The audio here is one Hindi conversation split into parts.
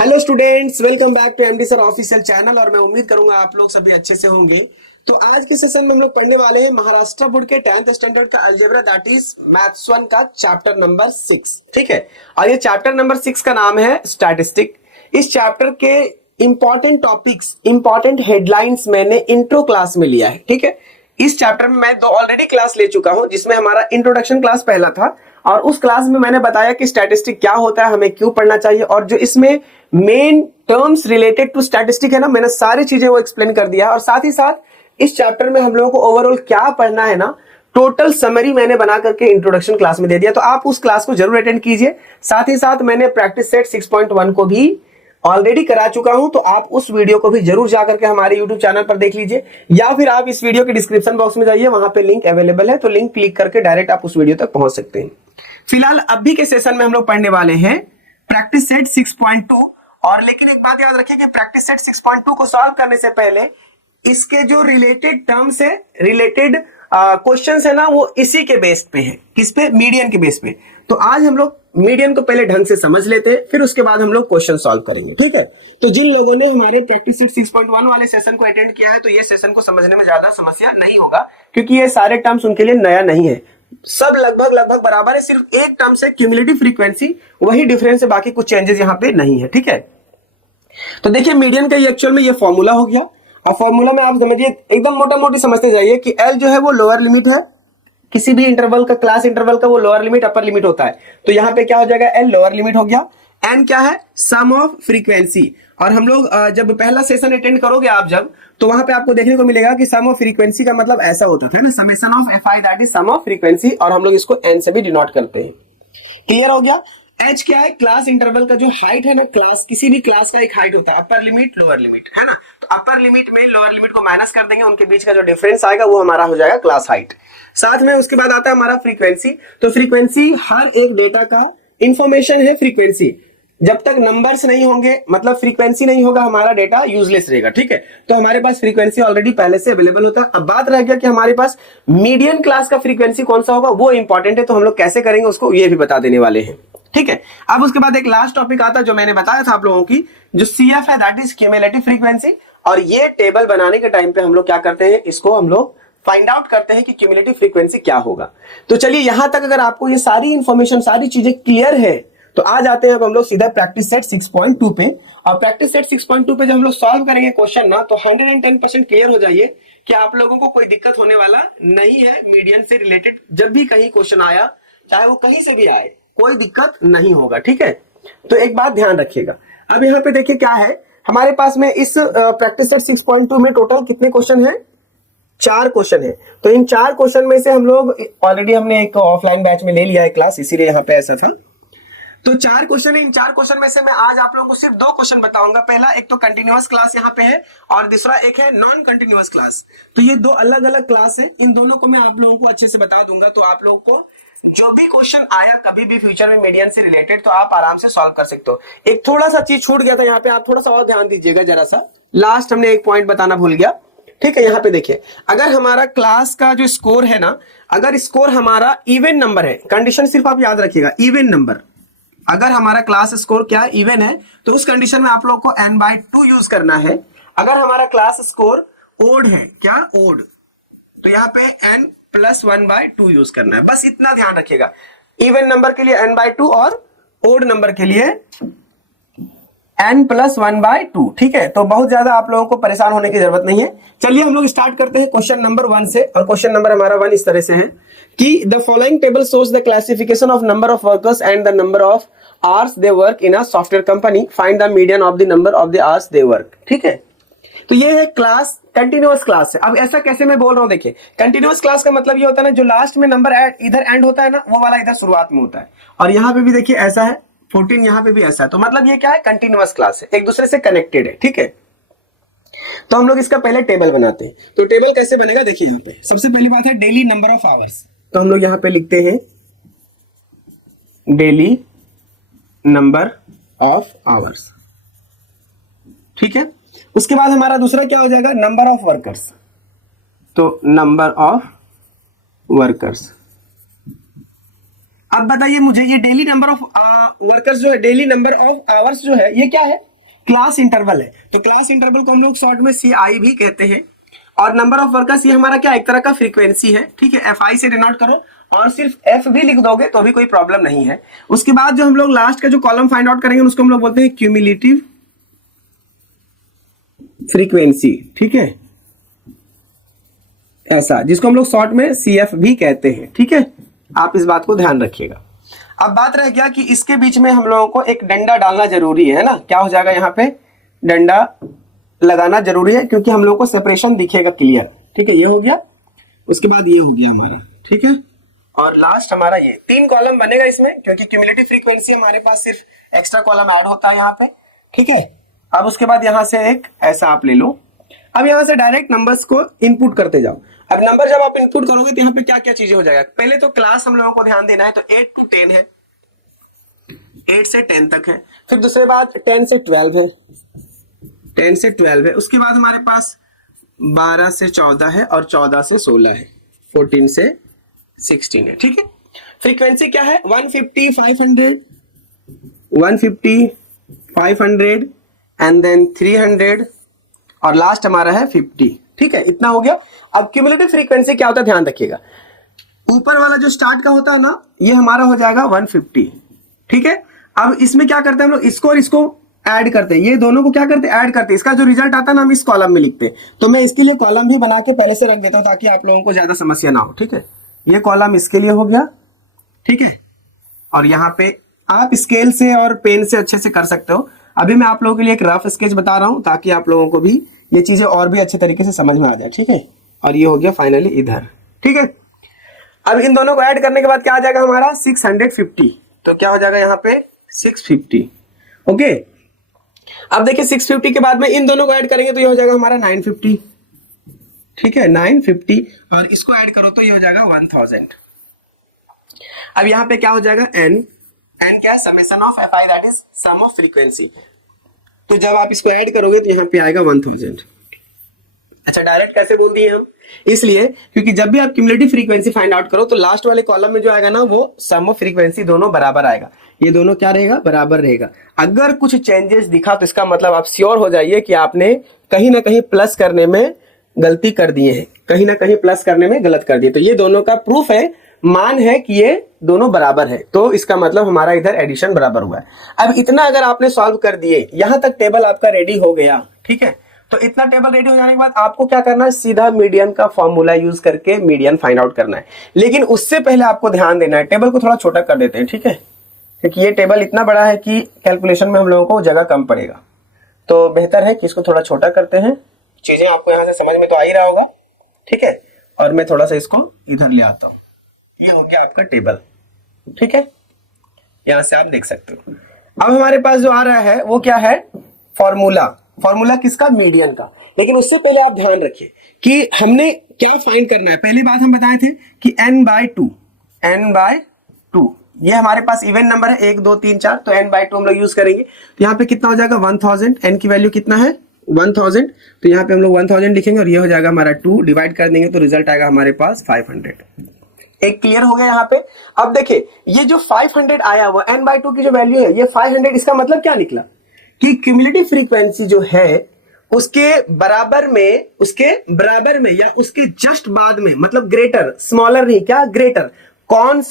Hello students, welcome back to MD sir official channel. और मैं उम्मीद करूंगा आप लोग सभी अच्छे से होंगे। तो आज के सेशन में हम लोग पढ़ने वाले हैं महाराष्ट्र बोर्ड के 10th स्टैंडर्ड का अलजेब्रा, दैट इज मैथ्स 1 का चैप्टर नंबर 6। ठीक है, और ये चैप्टर नंबर 6 का नाम है स्टैटिस्टिक। इस चैप्टर के इंपॉर्टेंट टॉपिक्स, इंपॉर्टेंट हेडलाइंस मैंने इंट्रो क्लास में लिया है। ठीक है, इस चैप्टर में मैं 2 ऑलरेडी क्लास ले चुका हूं, जिसमें हमारा इंट्रोडक्शन क्लास पहला था और उस क्लास में मैंने बताया कि स्टैटिस्टिक क्या होता है, हमें क्यों पढ़ना चाहिए, और जो इसमें main terms related to statistic है ना, मैंने सारी चीजें वो एक्सप्लेन कर दिया है। और साथ ही साथ इस चैप्टर में हम लोगों को ओवरऑल क्या पढ़ना है ना, टोटल समरी मैंने बना करके इंट्रोडक्शन क्लास में दे दिया। तो आप उस क्लास को जरूर अटेंड कीजिए। साथ ही साथ मैंने प्रैक्टिस सेट 6.1 को भी ऑलरेडी करा चुका हूं, तो आप उस वीडियो को भी जरूर जाकर के हमारे यूट्यूब चैनल पर देख लीजिए, या फिर आप इस वीडियो के डिस्क्रिप्शन बॉक्स में जाइए, वहां पे लिंक अवेलेबल है, तो लिंक क्लिक करके डायरेक्ट आप उस वीडियो तक पहुंच सकते हैं। फिलहाल अभी के सेशन में हम लोग पढ़ने वाले हैं प्रैक्टिस सेट 6.2। और लेकिन एक बात याद रखिए कि प्रैक्टिस सेट 6.2 को सॉल्व करने से पहले इसके जो रिलेटेड टर्म्स है, रिलेटेड क्वेश्चंस है ना, वो इसी के बेस पे है। किस पे? मीडियन के बेस पे। तो आज हम लोग मीडियन को पहले ढंग से समझ लेते हैं, फिर उसके बाद हम लोग क्वेश्चन सॉल्व करेंगे। ठीक है, तो जिन लोगों ने हमारे प्रैक्टिस सेट 6.1 वाले सेशन को अटेंड किया है, तो ये सेशन को समझने में ज्यादा समस्या नहीं होगा, क्योंकि ये सारे टर्म्स उनके लिए नया नहीं है, सब लगभग बराबर है। सिर्फ एक टर्म से क्यूमुलेटिव फ्रीक्वेंसी, वही डिफरेंस है, बाकी कुछ चेंजेस यहां पे नहीं है। ठीक है, तो देखिए मीडियन का एक्चुअल में ये फॉर्मूला हो गया। अब फॉर्मूला में आप समझिए, एकदम मोटा मोटी समझते जाइए कि एल जो है वो लोअर लिमिट है, किसी भी इंटरवल का, क्लास इंटरवल का वो लोअर लिमिट अपर लिमिट होता है। तो यहां पे क्या हो जाएगा, एल लोअर लिमिट हो गया। एन क्या है? सम ऑफ फ्रीक्वेंसी। और हम लोग जब पहला सेशन अटेंड करोगे आप जब, तो वहां पे आपको देखने को मिलेगा कि सम ऑफ फ्रीक्वेंसी का मतलब ऐसा होता था ना, summation of F I, that is sum of frequency, और हम लोग इसको एन से भी डिनोट करते हैं। क्लियर हो गया? एच क्या है? क्लास इंटरवल का जो हाइट है ना, क्लास, किसी भी क्लास का एक हाइट होता है, अपर लिमिट लोअर लिमिट, है ना। तो अपर लिमिट में लोअर लिमिट को माइनस कर देंगे, उनके बीच का जो डिफरेंस आएगा वो हमारा हो जाएगा क्लास हाइट। साथ में उसके बाद आता है हमारा फ्रीक्वेंसी। तो फ्रीक्वेंसी हर एक डेटा का इंफॉर्मेशन है। फ्रीक्वेंसी जब तक नंबर्स नहीं होंगे, मतलब फ्रीक्वेंसी नहीं होगा, हमारा डेटा यूजलेस रहेगा। ठीक है, तो हमारे पास फ्रीक्वेंसी ऑलरेडी पहले से अवेलेबल होता है। अब बात रह गया कि हमारे पास मीडियन क्लास का फ्रीक्वेंसी कौन सा होगा, वो इंपॉर्टेंट है। तो हम लोग कैसे करेंगे उसको, ये भी बता देने वाले हैं। ठीक है, अब उसके बाद एक लास्ट टॉपिक आता है जो मैंने बताया था आप लोगों की, जो सीएफ है, दैट इज क्यूमुलेटिव फ्रीक्वेंसी। और ये टेबल बनाने के टाइम पे हम लोग क्या करते हैं, इसको हम लोग फाइंड आउट करते हैं कि क्यूमुलेटिव फ्रीक्वेंसी क्या होगा। तो चलिए, यहां तक अगर आपको ये सारी इंफॉर्मेशन, सारी चीजें क्लियर है, तो आ जाते हैं अब हम लोग सीधा प्रैक्टिस सेट 6.2 पे। और प्रैक्टिस सेट 6.2 पे जब हम लोग सॉल्व करेंगे क्वेश्चन ना, तो 110% क्लियर हो जाइए कि आप लोगों को कोई दिक्कत होने वाला नहीं है। मीडियन से रिलेटेड जब भी कहीं क्वेश्चन आया, चाहे वो कहीं से भी आए, कोई दिक्कत नहीं होगा। ठीक है, तो एक बात ध्यान रखिएगा। अब यहाँ पे देखिए क्या है हमारे पास में, इस प्रैक्टिस सेट 6.2 में टोटल कितने क्वेश्चन है? 4 क्वेश्चन है। तो इन 4 क्वेश्चन में से हम लोग ऑलरेडी हमने एक ऑफलाइन बैच में ले लिया है क्लास, इसीलिए यहाँ पे ऐसा था। तो 4 क्वेश्चन है। इन 4 क्वेश्चन में से मैं आज आप लोगों को सिर्फ 2 क्वेश्चन बताऊंगा। पहला एक तो कंटिन्यूअस क्लास यहाँ पे है, और दूसरा एक है नॉन कंटिन्यूअस क्लास। तो ये 2 अलग अलग क्लास है, इन दोनों को मैं आप लोगों को अच्छे से बता दूंगा। तो आप लोगों को जो भी क्वेश्चन आया कभी भी फ्यूचर में मीडियन से रिलेटेड, तो आप आराम से सॉल्व कर सकते हो। एक थोड़ा सा चीज छूट गया था यहाँ पे, आप थोड़ा सा और ध्यान दीजिएगा जरा सा, लास्ट हमने एक पॉइंट बताना भूल गया। ठीक है, यहाँ पे देखिए, अगर हमारा क्लास का जो स्कोर है ना, अगर स्कोर हमारा इवन नंबर है, कंडीशन सिर्फ आप याद रखिएगा, इवन नंबर, अगर हमारा क्लास स्कोर क्या इवन है, तो उस कंडीशन में आप लोग को n/2 यूज करना है। अगर हमारा क्लास स्कोर ओड है, क्या ओड, तो यहाँ पे n+1/2 यूज करना है। बस इतना ध्यान रखिएगा, इवन नंबर के लिए n/2 और ओड नंबर के लिए n+1/2। ठीक है, तो बहुत ज्यादा आप लोगों को परेशान होने की जरूरत नहीं है। चलिए हम लोग स्टार्ट करते हैं क्वेश्चन नंबर 1 से। और क्वेश्चन नंबर हमारा 1 इस तरह से है कि the following table shows the classification of number of workers and the number of hours they work in a software company, find the median of the number of the hours they work. ठीक है, तो ये है क्लास, कंटिन्यूअस क्लास है। अब ऐसा कैसे मैं बोल रहा हूं, देखिए कंटिन्यूअस क्लास का मतलब ये होता है ना, जो लास्ट में नंबर इधर एंड होता है ना, वो वाला इधर शुरुआत में होता है। और यहाँ पे भी देखिए ऐसा है, 14 यहाँ पे भी ऐसा है। तो मतलब ये क्या है, कंटिन्यूअस क्लास है, एक दूसरे से कनेक्टेड है। ठीक है, तो हम लोग इसका पहले टेबल बनाते हैं। तो टेबल कैसे बनेगा, देखिए यहाँ पे सबसे पहली बात है डेली नंबर ऑफ आवर्स। तो हम लोग यहाँ पे लिखते हैं डेली नंबर ऑफ आवर्स। ठीक है, उसके बाद हमारा दूसरा क्या हो जाएगा, नंबर ऑफ वर्कर्स। तो नंबर ऑफ वर्कर्स। अब बताइए मुझे, ये डेली नंबर ऑफ वर्कर्स जो है, डेली नंबर ऑफ आवर्स जो है, ये क्या है, क्लास इंटरवल है, तो क्लास इंटरवल को हम लोग शॉर्ट में CI भी कहते हैं। और नंबर ऑफ वर्कर्स ये हमारा क्या एक तरह का फ्रीक्वेंसी है, ठीक है, FI से डिनोट करो और सिर्फ F भी लिख दोगे तो भी कोई प्रॉब्लम नहीं है। उसके बाद जो हम लोग लास्ट का जो कॉलम फाइंड आउट करेंगे उसको हम लोग बोलते हैं क्यूमुलेटिव फ्रीक्वेंसी, ठीक है, ऐसा, जिसको हम लोग शॉर्ट में CF भी कहते हैं, ठीक है, आप इस बात को ध्यान रखिएगा। अब बात रह गया कि इसके बीच में हम लोगों को एक डंडा डालना जरूरी है ना, क्या हो जाएगा यहाँ पे डंडा लगाना जरूरी है क्योंकि हम लोगों को सेपरेशन दिखेगा क्लियर, ठीक है, ये हो गया, उसके बाद ये हो गया हमारा, ठीक है, और लास्ट हमारा ये 3 कॉलम बनेगा इसमें क्योंकि क्यूमुलेटिव फ्रीक्वेंसी हमारे पास सिर्फ एक्स्ट्रा कॉलम ऐड होता है यहाँ पे, ठीक है। अब उसके बाद यहाँ से एक ऐसा आप ले लो, अब यहाँ से डायरेक्ट नंबर्स को इनपुट करते जाओ। अब नंबर जब आप इनपुट करोगे तो यहाँ पे क्या क्या चीजें हो जाएगा, पहले तो क्लास हम लोगों को ध्यान देना है, तो 8 to 10 है, 8 से 10 तक है, फिर दूसरे बात 10 से 12 है, 10 से 12 है, उसके बाद हमारे पास 12 से 14 है और 14 से 16 है, 14 से 16 है, ठीक है। फ्रीक्वेंसी क्या है 150, 500, 150, 500 एंड देन 300 और लास्ट हमारा है 50, ठीक है, इतना हो गया। अब क्यूमुलेटिव फ्रीक्वेंसी क्या होता है ध्यान रखिएगा, ऊपर वाला जो स्टार्ट का होता है ना ये हमारा हो जाएगा 150, ठीक है। अब इसमें क्या करते हैं हम लोग, इसको और इसको ऐड करते हैं, ये दोनों को क्या करते हैं ऐड करते हैं, इसका जो रिजल्ट आता है ना हम इस कॉलम में लिखते हैं, तो मैं इसके लिए कॉलम भी बना के पहले से रख देता हूं ताकि आप लोगों को ज्यादा समस्या ना हो, ठीक है। ये कॉलम इसके लिए हो गया, ठीक है, और यहाँ पे आप स्केल से और पेन से अच्छे से कर सकते हो। अभी मैं आप लोगों के लिए एक रफ स्केच बता रहा हूं ताकि आप लोगों को भी ये चीजें और भी अच्छे तरीके से समझ में आ जाए, ठीक है। और ये हो गया फाइनली इधर, ठीक है। अब इन दोनों को ऐड करने के बाद क्या आ जाएगा हमारा 650, तो क्या हो जाएगा यहाँ पे 650, ओके। अब देखिए 650 के बाद में इन दोनों को ऐड करेंगे तो ये हो जाएगा हमारा 950, ठीक है, 950 और इसको ऐड करो तो ये हो जाएगा 1000। अब यहाँ पे क्या हो जाएगा n क्या summation of fi, that is sum of frequency, तो जब आप इसको ऐड करोगे तो यहाँ पे आएगा 1000। अच्छा डायरेक्ट कैसे बोल दिए हम, इसलिए क्योंकि जब भी आप क्यूमुलेटिव फ्रीक्वेंसी फाइंड आउट करो तो लास्ट वाले कॉलम में जो आएगा ना वो सम ऑफ फ्रीक्वेंसी दोनों बराबर आएगा, ये दोनों क्या रहेगा बराबर रहेगा। अगर कुछ चेंजेस दिखा तो इसका मतलब आप श्योर हो जाइए कि आपने कहीं ना कहीं प्लस करने में गलती कर दिए हैं, कहीं ना कहीं प्लस करने में गलत कर दिए, तो ये दोनों का प्रूफ है, मान है कि ये दोनों बराबर है, तो इसका मतलब हमारा इधर एडिशन बराबर हुआ है। अब इतना अगर आपने सॉल्व कर दिए, यहां तक टेबल आपका रेडी हो गया, ठीक है, तो इतना टेबल रेडी हो जाने के बाद आपको क्या करना है, सीधा मीडियन का फॉर्मूला यूज करके मीडियन फाइंड आउट करना है। लेकिन उससे पहले आपको ध्यान देना है, टेबल को थोड़ा छोटा कर देते हैं, ठीक है, क्योंकि ये टेबल इतना बड़ा है कि कैलकुलेशन में हम लोगों को जगह कम पड़ेगा, तो बेहतर है कि इसको थोड़ा छोटा करते हैं। चीजें आपको यहाँ से समझ में तो आ ही रहा होगा, ठीक है, और मैं थोड़ा सा इसको इधर ले आता हूँ, ये हो गया आपका टेबल, ठीक है, यहां से आप देख सकते हो। अब हमारे पास जो आ रहा है वो क्या है, फॉर्मूला, फॉर्मूला किसका, मीडियन का। लेकिन उससे पहले आप ध्यान रखिए कि हमने क्या फाइंड करना है। पहली बात हम बताए थे कि n/2 ये हमारे पास इवन नंबर है, 1 2 3 4, तो n/2 हम लोग यूज करेंगे, तो यहाँ पे कितना हो जाएगा 1000, n की वैल्यू कितना है 1000, तो यहाँ पे हम लोग 1000 लिखेंगे और ये हो जाएगा हमारा 2, डिवाइड कर देंगे तो रिजल्ट आएगा हमारे पास 500। एक क्लियर हो गया यहाँ पे। अब देखिए ये जो 500 आया वो n/2 की जो वैल्यू है ये 500, इसका मतलब क्या निकला कि क्यूमुलेटिव फ्रीक्वेंसी जो है उसके बराबर में या उसके जस्ट बाद में, मतलब ग्रेटर, स्मॉलर नहीं, क्या ग्रेटर, कौन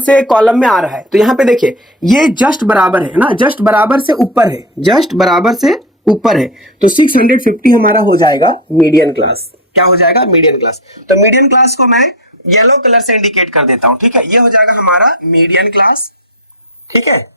से कॉलम में आ रहा है। तो यहाँ पे देखिए ये जस्ट बराबर है ना, जस्ट बराबर से ऊपर है, जस्ट बराबर से ऊपर है, तो 650 हमारा हो जाएगा मीडियन क्लास। क्या हो जाएगा मीडियन क्लास। तो मीडियन क्लास को मैं येलो कलर से इंडिकेट कर देता हूं, ठीक है, ये हो जाएगा हमारा मीडियन क्लास, ठीक है।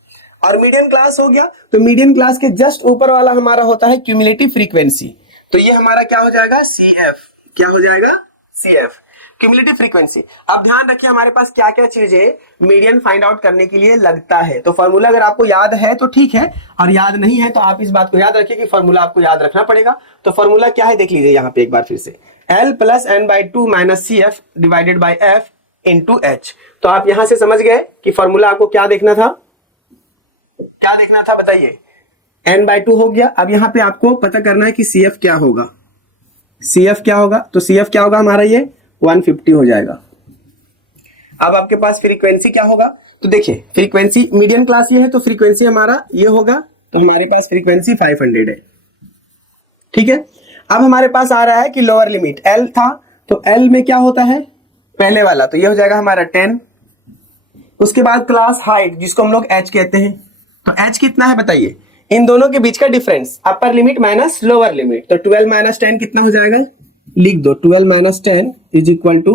और मीडियन क्लास हो गया, तो मीडियन क्लास के जस्ट ऊपर वाला हमारा होता है क्यूमुलेटिव फ्रीक्वेंसी, तो ये हमारा क्या हो जाएगा CF, क्या हो जाएगा CF, क्यूमुलेटिव फ्रीक्वेंसी। अब ध्यान रखिए हमारे पास क्या क्या चीजें मीडियन फाइंड आउट करने के लिए लगता है। तो फॉर्मूला अगर आपको याद है तो ठीक है, और याद नहीं है तो आप इस बात को याद रखिए कि फॉर्मूला आपको याद रखना पड़ेगा। तो फॉर्मूला क्या है देख लीजिए यहाँ पे एक बार फिर से, L + n/2 - CF divided by F into H। तो आप यहां से समझ गए कि फॉर्मूला आपको क्या देखना था, क्या देखना था बताइए, n/2 हो गया। अब यहां पे आपको पता करना है कि CF क्या होगा, CF क्या होगा, तो CF क्या होगा हमारा ये 150 हो जाएगा। अब आपके पास फ्रीक्वेंसी क्या होगा, तो देखिए फ्रीक्वेंसी मीडियन क्लास ये है तो फ्रीक्वेंसी हमारा ये होगा, तो हमारे पास फ्रीक्वेंसी 500 है। ठीक है, अब हमारे पास आ रहा है कि लोअर लिमिट L था, तो L में क्या होता है पहले वाला, तो ये हो जाएगा हमारा 10। उसके बाद क्लास हाइट जिसको हम लोग H कहते हैं, तो H कितना है बताइए, इन दोनों के बीच का difference upper limit minus lower limit, तो 12 माइनस 10 कितना हो जाएगा, लिख दो 12 माइनस 10 इज इक्वल टू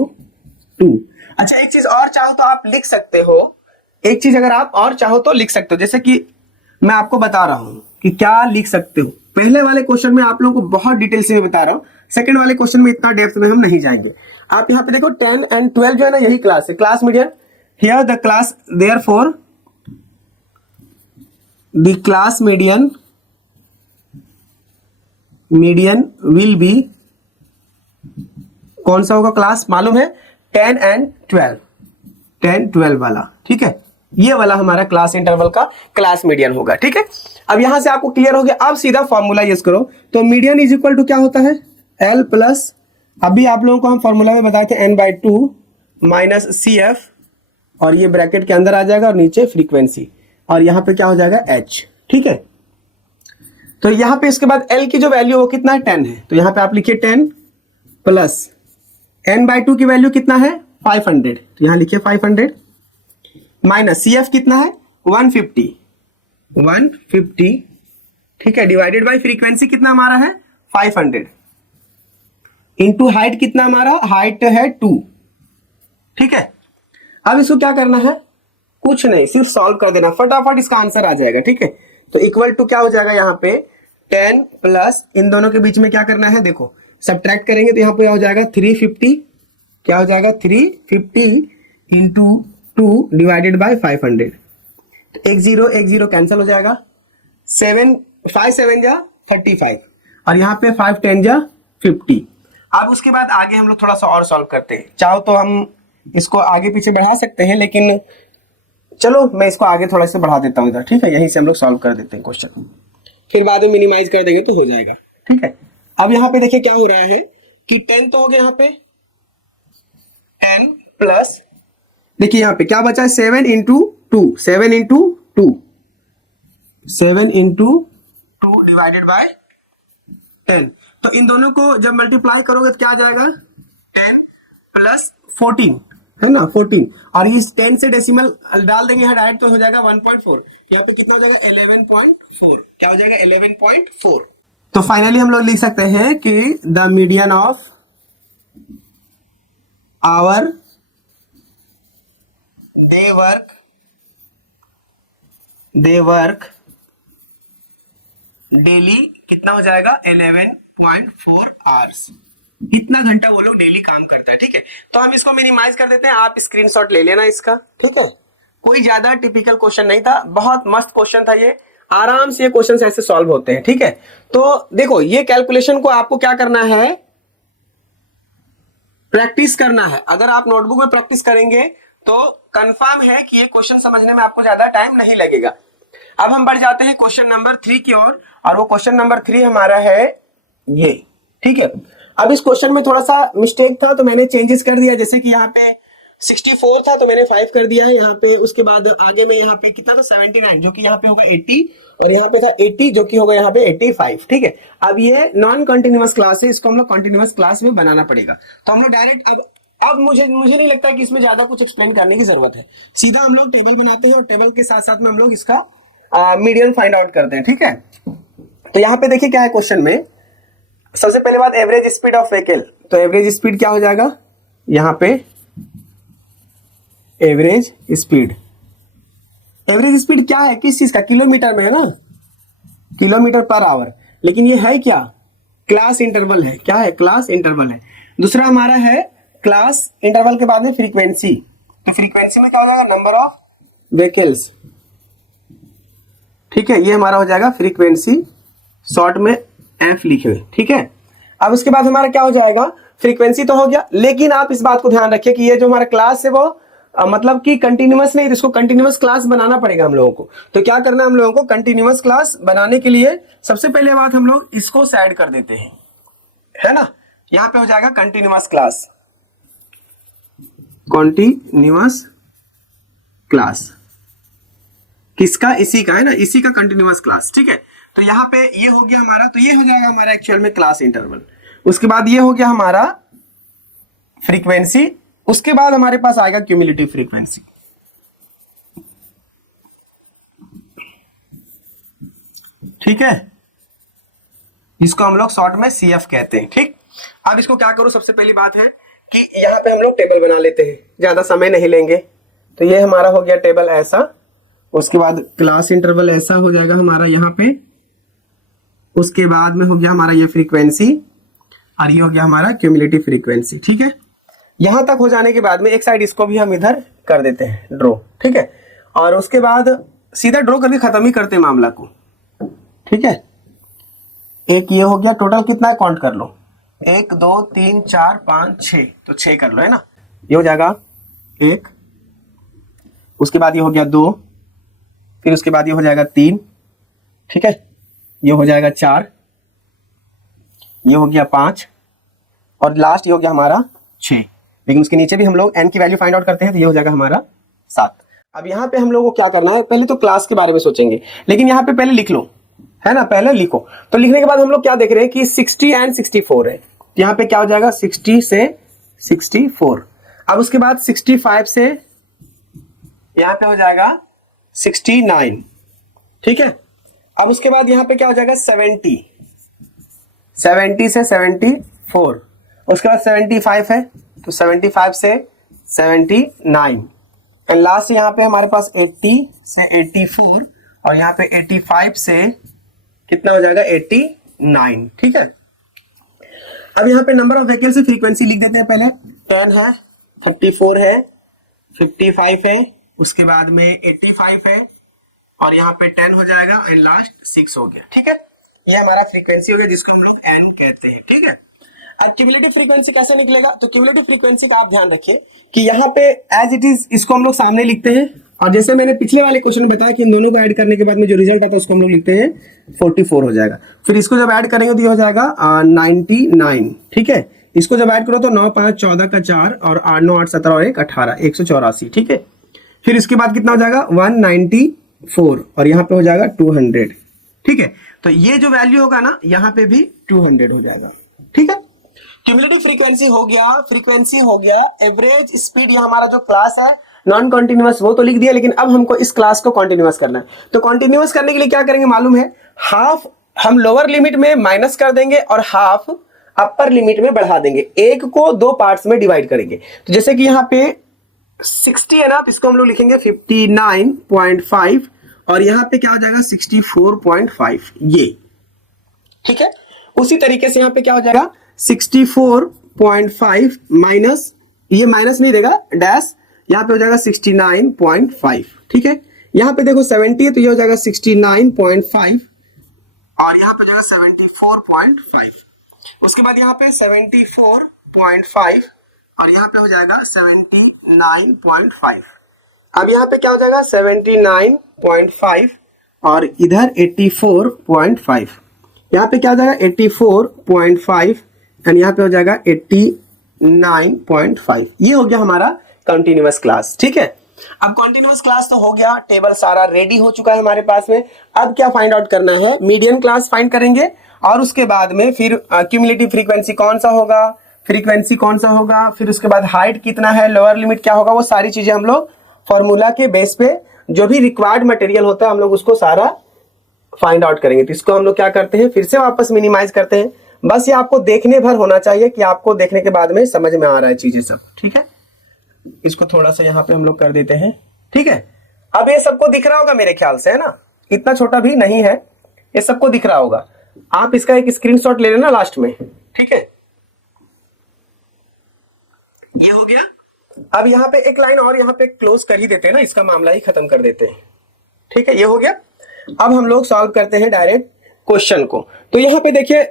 2। अच्छा एक चीज और चाहो तो आप लिख सकते हो, एक चीज अगर आप और चाहो तो लिख सकते हो, जैसे कि मैं आपको बता रहा हूं कि क्या लिख सकते हो। पहले वाले क्वेश्चन में आप लोगों को बहुत डिटेल से मैं बता रहा हूं, सेकंड वाले क्वेश्चन में इतना डेप्थ में हम नहीं जाएंगे। आप यहाँ पे देखो 10 एंड 12 जो है ना यही क्लास है, class median here the class, therefore the class median will be, कौन सा होगा क्लास मालूम है, 10 एंड 12, 10 12 वाला। ठीक है, ये वाला हमारा क्लास इंटरवल का क्लास मीडियन होगा। ठीक है, अब यहां से आपको क्लियर हो गया। अब सीधा फॉर्मूला यूज करो, तो मीडियन इज इक्वल टू क्या होता है, L प्लस, अभी आप लोगों को हम फॉर्मूला में बताए थे n/2 माइनस CF, और ये ब्रैकेट के अंदर आ जाएगा और नीचे फ्रीक्वेंसी, और यहां पे क्या हो जाएगा H। ठीक है, तो यहां पे इसके बाद L की जो वैल्यू वो कितना है 10 है, तो यहां पे आप लिखिए 10 प्लस n/2 की वैल्यू कितना है 500, तो यहां लिखिए 500 माइनस CF कितना है 150। ठीक है, डिवाइडेड बाय फ्रीक्वेंसी कितना हमारा है 500, इनटू हाइट कितना हमारा, हाइट है 2। ठीक है, अब इसको क्या करना है, कुछ नहीं, सिर्फ सॉल्व कर देना, फटाफट इसका आंसर आ जाएगा। ठीक है, तो इक्वल टू क्या हो जाएगा यहाँ पे 10 प्लस, इन दोनों के बीच में क्या करना है, देखो सब्ट्रैक्ट करेंगे तो यहाँ पे हो जाएगा 350, क्या हो जाएगा 350 इंटू 2 डिवाइडेड बाय 500, तो 1 0 कैंसिल हो जाएगा, 7 5 7 जा 35, और यहाँ पे 5 10 जा 50। अब उसके बाद आगे हम लोग थोड़ा सा और सॉल्व करते हैं, चाहो तो हम इसको आगे पीछे बढ़ा सकते हैं, लेकिन चलो मैं इसको आगे थोड़ा सा बढ़ा देता हूँ इधर। ठीक है, यहीं से हम लोग सॉल्व कर देते हैं क्वेश्चन, फिर बाद में मिनिमाइज कर देंगे तो हो जाएगा। ठीक है, अब यहाँ पे देखिए क्या हो रहा है कि 10 तो हो गया, यहाँ पे 10 प्लस, देखिए यहाँ पे क्या बचा है 7 इंटू 2, 7 इंटू 2 डिवाइडेड बाय 10, तो इन दोनों को जब मल्टीप्लाई करोगे तो क्या आ जाएगा 10 प्लस 14 है ना 14, और इस 10 से डेसिमल डाल देंगे यहाँ डायरेक्ट, तो हो जाएगा 1.4, यहाँ पे कितना हो जाएगा 11.4, क्या हो जाएगा 11.4। तो फाइनली हम लोग लिख सकते हैं कि the median of hour they work daily कितना हो जाएगा 11.4 आवर्स, इतना घंटा वो लोग डेली काम करता है। ठीक है, तो हम इसको मिनिमाइज कर देते हैं, आप स्क्रीनशॉट ले लेना इसका। ठीक है, कोई ज्यादा टिपिकल क्वेश्चन नहीं था, बहुत मस्त क्वेश्चन था ये, आराम से ये क्वेश्चन ऐसे सॉल्व होते हैं। ठीक है, तो देखो ये कैलकुलेशन को आपको क्या करना है, प्रैक्टिस करना है। अगर आप नोटबुक में प्रैक्टिस करेंगे तो कंफर्म है कि ये क्वेश्चन समझने में आपको ज्यादा टाइम नहीं लगेगा। अब हम बढ़ जाते हैं क्वेश्चन नंबर 3 की ओर, और वो क्वेश्चन नंबर 3 हमारा है ये। ठीक है, अब इस क्वेश्चन में थोड़ा सा मिस्टेक था तो मैंने चेंजेस कर दिया, जैसे कि यहाँ पे 64 था तो मैंने 5 कर दिया है यहाँ पे, उसके बाद आगे में यहाँ पे कितना था 79 जो कि यहाँ पे होगा 80, और यहाँ पे था 80 जो कि होगा यहाँ पे 85। ठीक है, अब ये नॉन कंटिन्यूअस क्लास है, इसको हम लोग कंटिन्यूअस क्लास में बनाना पड़ेगा, तो हम लोग डायरेक्ट अब मुझे नहीं लगता कि इसमें ज्यादा कुछ एक्सप्लेन करने की जरूरत है, सीधा हम लोग टेबल बनाते हैं और टेबल के साथ साथ में हम लोग इसका मीडियन फाइंड आउट करते हैं। ठीक है, तो यहाँ पे देखिए क्या है क्वेश्चन में, सबसे पहले बात एवरेज स्पीड ऑफ व्हीकल, तो एवरेज स्पीड क्या हो जाएगा यहाँ पे, एवरेज स्पीड क्या है, किस चीज का, किलोमीटर में है ना, किलोमीटर पर आवर, लेकिन ये है क्या, क्लास इंटरवल है, क्या है क्लास इंटरवल है। दूसरा हमारा है क्लास इंटरवल के बाद में फ्रीक्वेंसी, तो फ्रीक्वेंसी में क्या हो जाएगा नंबर ऑफ व्हीकल्स। ठीक है, ये हमारा हो जाएगा फ्रीक्वेंसी, शॉर्ट में एफ लिखे। ठीक है, अब उसके बाद हमारा क्या हो जाएगा, फ्रीक्वेंसी तो हो गया, लेकिन आप इस बात को ध्यान रखिए कि ये जो हमारा क्लास है वो मतलब कि कंटिन्यूअस नहीं, इसको कंटिन्यूअस क्लास बनाना पड़ेगा हम लोगों को। तो क्या करना है हम लोगों को, कंटिन्यूअस क्लास बनाने के लिए सबसे पहले बात हम लोग इसको साइड कर देते हैं, है ना, यहां पे हो जाएगा कंटिन्यूअस क्लास, कंटिन्यूअस क्लास। किसका, इसी का है ना, इसी का कंटिन्यूअस क्लास। ठीक है, तो यहाँ पे ये हो गया हमारा, तो ये हो जाएगा हमारा एक्चुअल में क्लास इंटरवल। उसके बाद ये हो गया हमारा फ्रीक्वेंसी, उसके बाद हमारे पास आएगा क्यूमुलेटिव फ्रीक्वेंसी। ठीक है, इसको हम लोग शॉर्ट में CF कहते हैं। ठीक, अब इसको क्या करूं, सबसे पहली बात है कि यहाँ पे हम लोग टेबल बना लेते हैं, ज्यादा समय नहीं लेंगे। तो ये हमारा हो गया टेबल ऐसा, उसके बाद क्लास इंटरवल ऐसा हो जाएगा हमारा यहाँ पे, उसके बाद में हो गया हमारा ये फ्रीक्वेंसी, और ये हो गया हमारा क्यूमुलेटिव फ्रीक्वेंसी। ठीक है, यहां तक हो जाने के बाद में एक साइड इसको भी हम इधर कर देते हैं ड्रॉ। ठीक है, और उसके बाद सीधा ड्रॉ करके खत्म ही करते हैं मामला को। ठीक है, एक ये हो गया, टोटल कितना है काउंट कर लो, 1 2 3 4 5 6, तो 6 कर लो, है ना। ये हो जाएगा 1, उसके बाद ये हो गया 2, फिर उसके बाद ये हो जाएगा 3, ठीक है, ये हो जाएगा 4, ये हो गया 5, और लास्ट ये हो गया हमारा 6। लेकिन उसके नीचे भी हम लोग n की वैल्यू फाइंड आउट करते हैं, तो ये हो जाएगा हमारा 7। अब यहाँ पे हम लोग को क्या करना है, पहले तो क्लास के बारे में सोचेंगे, लेकिन यहाँ पे पहले लिख लो, है ना, पहले लिखो। तो लिखने के बाद हम लोग क्या देख रहे हैं कि 60 एंड 64 है, तो यहाँ पे क्या हो जाएगा 60 से 64। अब उसके बाद 65 से यहाँ पे हो जाएगा 69। ठीक है, अब उसके बाद यहाँ पे क्या हो जाएगा 70 से 74, उसके बाद 75 है, तो 75 से 79, एंड लास्ट यहाँ पे हमारे पास 80 से 84, और यहाँ पे 85 से कितना हो जाएगा 89। ठीक है, अब यहाँ पे नंबर ऑफ व्हीकल से फ्रीक्वेंसी लिख देते हैं। पहले 10 है, 34 है, 55 है, उसके बाद में 85 है, और यहाँ पे 10 हो जाएगा, एंड लास्ट 6 हो गया। ठीक है, ये हमारा फ्रीक्वेंसी हो गया जिसको हम लोग n कहते हैं। ठीक है, अब क्यूमुलेटिव फ्रीक्वेंसी कैसे निकलेगा, तो क्यूमुलेटिव फ्रीक्वेंसी का आप ध्यान रखिए कि यहाँ पे एज इट इज इसको हम लोग सामने लिखते हैं, और जैसे मैंने पिछले वाले क्वेश्चन में बताया कि इन दोनों को ऐड करने के बाद में जो रिजल्ट आता है उसको हम लोग लिखते हैं 44 हो जाएगा। फिर इसको जब ऐड करेंगे तो ये हो जाएगा 99। ठीक है, इसको जब ऐड करो तो 9 5 14 का 4, और 8 9 8 17 और 1 18, 184। ठीक है, फिर इसके बाद कितना हो जाएगा 194, और यहाँ पे हो जाएगा 200। ठीक है, तो ये जो वैल्यू होगा ना यहाँ पे भी 200 हो जाएगा। ठीक है, क्यूमुलेटिव फ्रीक्वेंसी हो गया, फ्रीक्वेंसी हो गया, एवरेज स्पीड, ये हमारा जो क्लास है नॉन कॉन्टिन्यूअस वो तो लिख दिया, लेकिन अब हमको इस क्लास को कॉन्टिन्यूअस करना है। तो कॉन्टिन्यूअस करने के लिए क्या करेंगे मालूम है, हाफ हम लोअर लिमिट में माइनस कर देंगे और हाफ अपर लिमिट में बढ़ा देंगे, एक को 2 पार्ट्स में डिवाइड करेंगे। तो जैसे कि यहाँ पे 60 है ना, तो इसको हम लोग लिखेंगे 59.5, और यहाँ पे क्या हो जाएगा 64.5 ये। ठीक है, उसी तरीके से यहाँ पे क्या हो जाएगा 64.5 माइनस, ये माइनस नहीं देगा डैश, यहाँ पे हो जाएगा 69.5। ठीक है, यहाँ पे देखो 70 है, तो ये हो जाएगा 69.5, और यहाँ पे हो जाएगा 74.5, उसके बाद यहाँ पे 74.5, और यहाँ पे हो जाएगा 79.5। अब यहाँ पे क्या हो जाएगा 79.5, और इधर 84.5, यहाँ पे क्या हो जाएगा 84.5, एंड यहाँ पे हो जाएगा 89.5। ये हो गया हमारा कंटिन्यूअस क्लास। ठीक है, अब कंटिन्यूअस क्लास तो हो गया, टेबल सारा रेडी हो चुका है हमारे पास में। अब क्या फाइंड आउट करना है, मीडियन क्लास फाइंड करेंगे, और उसके बाद में फिर क्यूमुलेटिव फ्रीक्वेंसी कौन सा होगा, फ्रीक्वेंसी कौन सा होगा, फिर उसके बाद हाइट कितना है, लोअर लिमिट क्या होगा, वो सारी चीजें हम लोग फॉर्मूला के बेस पे जो भी रिक्वायर्ड मटेरियल होता है हम लोग उसको सारा फाइंड आउट करेंगे। तो इसको हम लोग क्या करते हैं, फिर से वापस मिनिमाइज करते हैं। बस ये आपको देखने भर होना चाहिए कि आपको देखने के बाद में समझ में आ रहा है चीजें सब। ठीक है, इसको थोड़ा सा यहाँ पे हम लोग कर देते हैं। ठीक है, अब ये सबको दिख रहा होगा मेरे ख्याल से, है ना, इतना छोटा भी नहीं है, ये सबको दिख रहा होगा। आप इसका एक स्क्रीनशॉट ले लेना लास्ट में। ठीक है, ये हो गया। अब यहाँ पे एक लाइन और यहाँ पे क्लोज कर ही देते हैं ना, इसका मामला ही खत्म कर देते हैं। ठीक है, ये हो गया। अब हम लोग सॉल्व करते हैं डायरेक्ट क्वेश्चन को। तो यहाँ पे देखिए,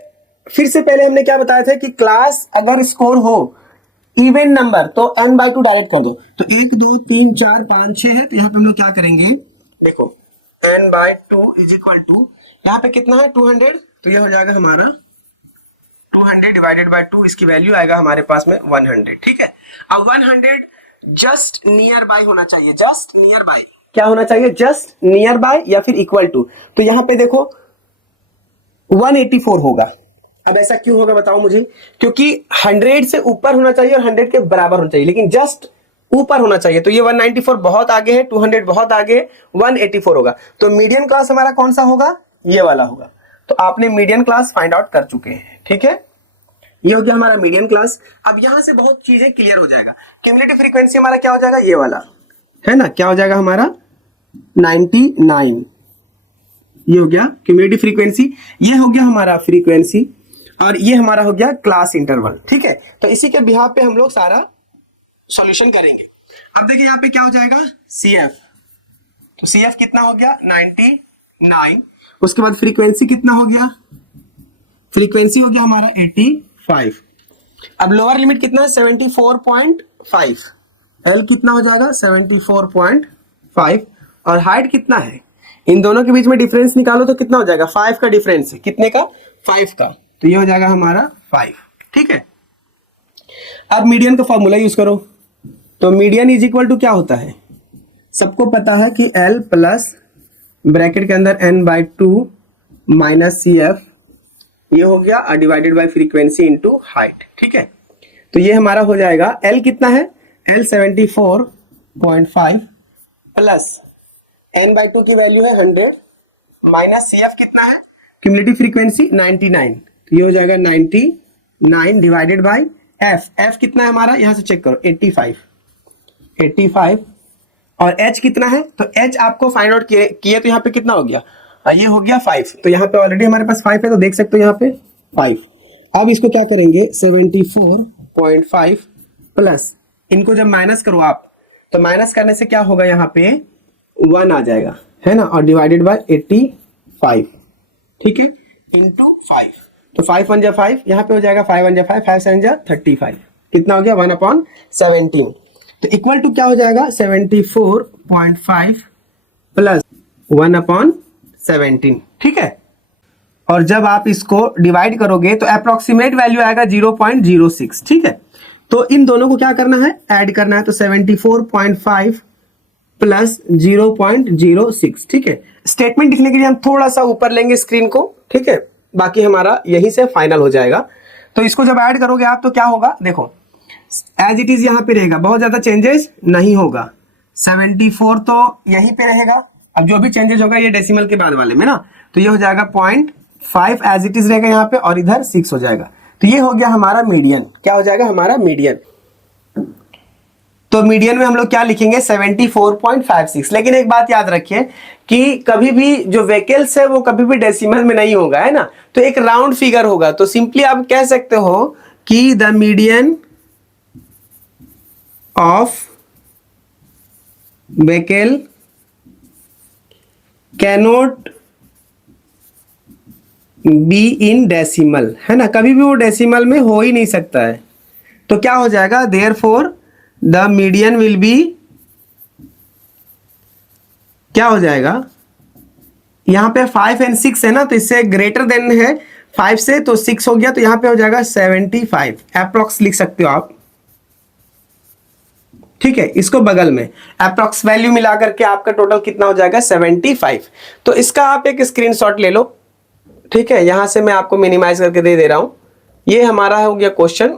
फिर से पहले हमने क्या बताया था कि क्लास अगर स्कोर हो इवन नंबर तो n/2 डायरेक्ट कर दो। तो 1 2 3 4 5 6 है, तो यहाँ पे हम लोग क्या करेंगे, देखो n/2 इज इक्वल टू, यहाँ पे कितना है 200, तो ये हो जाएगा हमारा 200 डिवाइडेड बाय 2, इसकी वैल्यू आएगा हमारे पास में 100। ठीक है, अब 100 जस्ट नियर बाय होना चाहिए, जस्ट नियर बाय, क्या होना चाहिए, जस्ट नियर बाय या फिर इक्वल टू। तो यहां पे देखो 184 होगा। अब ऐसा क्यों होगा बताओ मुझे, क्योंकि 100 से ऊपर होना चाहिए और 100 के बराबर होना चाहिए, लेकिन जस्ट ऊपर होना चाहिए। तो ये 194 बहुत आगे है, 200 बहुत आगे है, 184 होगा। तो मीडियन क्लास हमारा कौन सा होगा, ये वाला होगा। तो आपने मीडियन क्लास फाइंड आउट कर चुके हैं, ठीक है। ये हो गया हमारा मीडियन क्लास। अब यहां से बहुत चीजें क्लियर हो जाएगा। क्यूमुलेटिव फ्रीक्वेंसी हमारा क्या हो जाएगा, ये वाला है ना, क्या हो जाएगा हमारा 99। ये हो गया क्यूमुलेटिव फ्रीक्वेंसी, ये हो गया हमारा फ्रीक्वेंसी, और ये हमारा हो गया क्लास इंटरवल, ठीक है। तो इसी के बिहाफ पे हम लोग सारा सॉल्यूशन करेंगे। अब देखिए यहाँ पे क्या हो जाएगा, CF। तो CF कितना हो गया 99। उसके बाद फ्रीक्वेंसी कितना हो गया, फ्रीक्वेंसी हो गया हमारा 85। अब लोअर लिमिट कितना है 74.5, L कितना हो जाएगा 74.5, और हाइट कितना है, इन दोनों के बीच में डिफरेंस निकालो तो कितना हो जाएगा, 5 का डिफरेंस है, कितने का, 5 का। तो ये हो जाएगा हमारा 5, ठीक है। अब मीडियन का फॉर्मूला यूज करो। तो मीडियन इज इक्वल टू क्या होता है, सबको पता है कि L प्लस ब्रैकेट के अंदर n/2 माइनस CF, ये हो गया divided by frequency into height, ठीक है। तो ये हमारा हो जाएगा L कितना है, L 74.5 प्लस n/2 की वैल्यू है 100 माइनस CF कितना है, क्यूमुलेटिव फ्रीक्वेंसी 99। तो ये हो जाएगा 99 डिवाइडेड बाय F कितना है हमारा, यहां से चेक करो 85, और H कितना है, तो H आपको फाइंड आउट किए तो यहाँ पे कितना हो गया, ये हो गया 5। तो यहाँ पे ऑलरेडी हमारे पास 5 है, तो देख सकते हो यहाँ पे 5। अब इसको क्या करेंगे 74.5 प्लस, इनको जब माइनस करो आप, तो माइनस करने से क्या होगा, यहाँ पे 1 आ जाएगा, है ना, और डिवाइडेड बाय 85, ठीक है, इंटू 5। तो 5 1 जा 5, यहाँ पे हो जाएगा 5 1 जा 5, 5 7 जा 35, कितना हो गया 1/17। तो इक्वल टू क्या हो जाएगा 74.5 प्लस 1/17, ठीक है। और जब आप इसको डिवाइड करोगे तो अप्रोक्सीमेट वैल्यू आएगा 0.06, ठीक है। तो इन दोनों को क्या करना है, ऐड करना है। तो 74.5 प्लस 0.06, ठीक है। स्टेटमेंट लिखने के लिए हम थोड़ा सा ऊपर लेंगे स्क्रीन को, ठीक है, बाकी हमारा यहीं से फाइनल हो जाएगा। तो इसको जब ऐड करोगे आप तो क्या होगा, देखो एज इट इज यहाँ पे रहेगा, बहुत ज्यादा चेंजेस नहीं होगा। 74 तो यहीं पे रहेगा, अब जो भी चेंजेस होगा ये डेसिमल के बाद वाले में ना, तो ये हो जाएगा 0.5 एज इट इज रहेगा यहाँ पे, और इधर 6 हो जाएगा। तो ये हो गया हमारा मीडियन, क्या हो जाएगा हमारा मीडियन। तो मीडियन में हम लोग क्या लिखेंगे 74.56। लेकिन एक बात याद रखिए कि कभी भी जो वेकेल्स है वो कभी भी डेसिमल में नहीं होगा, है ना, तो एक राउंड फिगर होगा। तो सिंपली आप कह सकते हो कि the median of vehicle cannot be in decimal, है ना, कभी भी वो डेसिमल में हो ही नहीं सकता है। तो क्या हो जाएगा, therefore the median will be, क्या हो जाएगा, यहां पे 5 और 6 है ना, तो इससे ग्रेटर देन है 5 से, तो 6 हो गया, तो यहां पे हो जाएगा 75 अप्रोक्स लिख सकते हो आप, ठीक है। इसको बगल में अप्रोक्स वैल्यू मिला करके आपका टोटल कितना हो जाएगा 75। तो इसका आप एक स्क्रीनशॉट ले लो, ठीक है, यहां से मैं आपको मिनिमाइज करके दे रहा हूं। ये हमारा हो गया क्वेश्चन,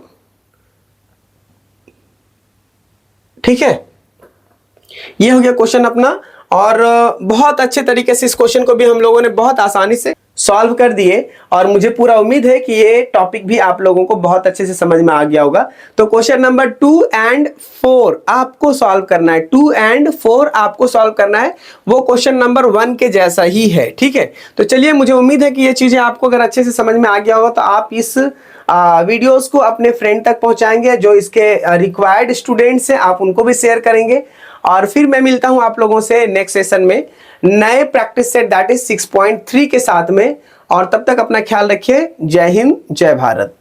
ठीक है, ये हो गया क्वेश्चन अपना। और बहुत अच्छे तरीके से इस क्वेश्चन को भी हम लोगों ने बहुत आसानी से सॉल्व कर दिए, और मुझे पूरा उम्मीद है कि ये टॉपिक भी आप लोगों को बहुत अच्छे से समझ में आ गया होगा। तो क्वेश्चन नंबर 2 और 4 आपको सॉल्व करना है, 2 और 4 आपको सॉल्व करना है, वो क्वेश्चन नंबर 1 के जैसा ही है, ठीक है। तो चलिए, मुझे उम्मीद है कि ये चीजें आपको अगर अच्छे से समझ में आ गया होगा तो आप इस वीडियोस को अपने फ्रेंड तक पहुंचाएंगे, जो इसके रिक्वायर्ड स्टूडेंट्स हैं आप उनको भी शेयर करेंगे। और फिर मैं मिलता हूं आप लोगों से नेक्स्ट सेशन में नए प्रैक्टिस सेट दैट इज 6.3 के साथ में। और तब तक अपना ख्याल रखिए। जय हिंद, जय भारत।